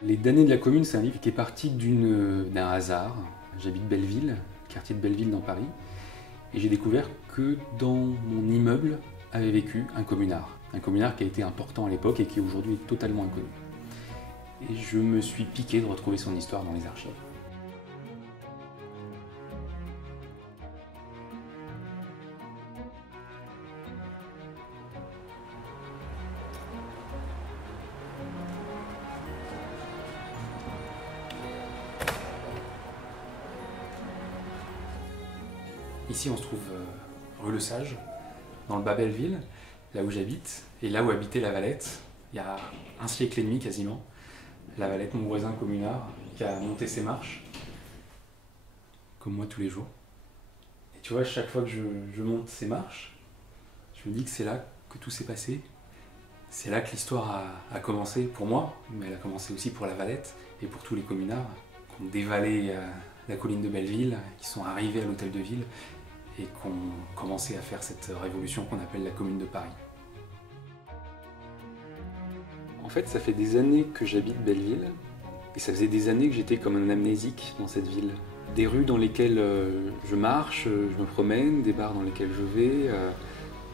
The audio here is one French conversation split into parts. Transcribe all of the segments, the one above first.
Les damnés de la commune, c'est un livre qui est parti d'un hasard. J'habite Belleville, quartier de Belleville dans Paris, et j'ai découvert que dans mon immeuble avait vécu un communard. Un communard qui a été important à l'époque et qui aujourd'hui est totalement inconnu. Et je me suis piqué de retrouver son histoire dans les archives. Ici, on se trouve rue Le Sage, dans le bas Belleville, là où j'habite, et là où habitait La Valette, il y a un siècle et demi quasiment. La Valette, mon voisin communard, qui a monté ses marches, comme moi tous les jours. Et tu vois, chaque fois que je monte ces marches, je me dis que c'est là que tout s'est passé. C'est là que l'histoire a commencé pour moi, mais elle a commencé aussi pour La Valette et pour tous les communards qui ont dévalé la colline de Belleville, qui sont arrivés à l'hôtel de ville et qui ont commencé à faire cette révolution qu'on appelle la Commune de Paris. En fait, ça fait des années que j'habite Belleville, et ça faisait des années que j'étais comme un amnésique dans cette ville. Des rues dans lesquelles je marche, je me promène, des bars dans lesquels je vais,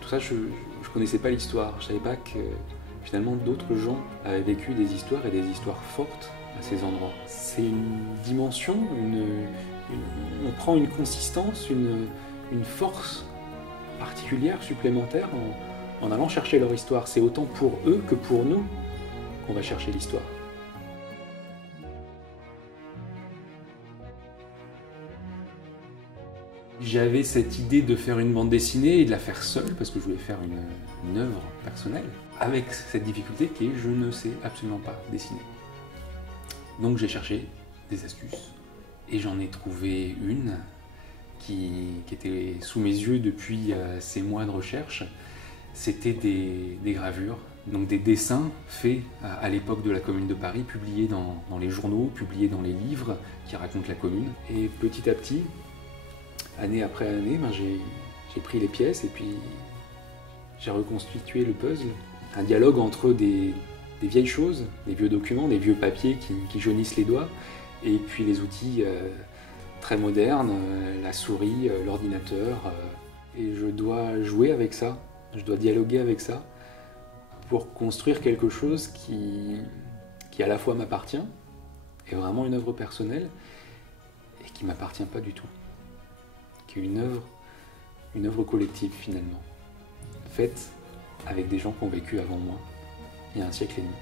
tout ça, je ne connaissais pas l'histoire. Je ne savais pas que finalement d'autres gens avaient vécu des histoires et des histoires fortes à ces endroits. C'est une dimension, on prend une consistance, une force particulière, supplémentaire, en allant chercher leur histoire. C'est autant pour eux que pour nous qu'on va chercher l'histoire. J'avais cette idée de faire une bande dessinée et de la faire seule, parce que je voulais faire une œuvre personnelle, avec cette difficulté qui est je ne sais absolument pas dessiner. Donc j'ai cherché des astuces, et j'en ai trouvé une qui était sous mes yeux depuis ces mois de recherche. C'était des gravures, donc des dessins faits à l'époque de la Commune de Paris, publiés dans les journaux, publiés dans les livres qui racontent la commune. Et petit à petit, année après année, j'ai pris les pièces et puis j'ai reconstitué le puzzle. Un dialogue entre des vieilles choses, des vieux documents, des vieux papiers qui jaunissent les doigts, et puis les outils très modernes, la souris, l'ordinateur. Et je dois jouer avec ça, je dois dialoguer avec ça pour construire quelque chose qui à la fois m'appartient, est vraiment une œuvre personnelle, et qui ne m'appartient pas du tout. Qui est une œuvre collective finalement, faite avec des gens qui ont vécu avant moi, il y a un siècle et demi.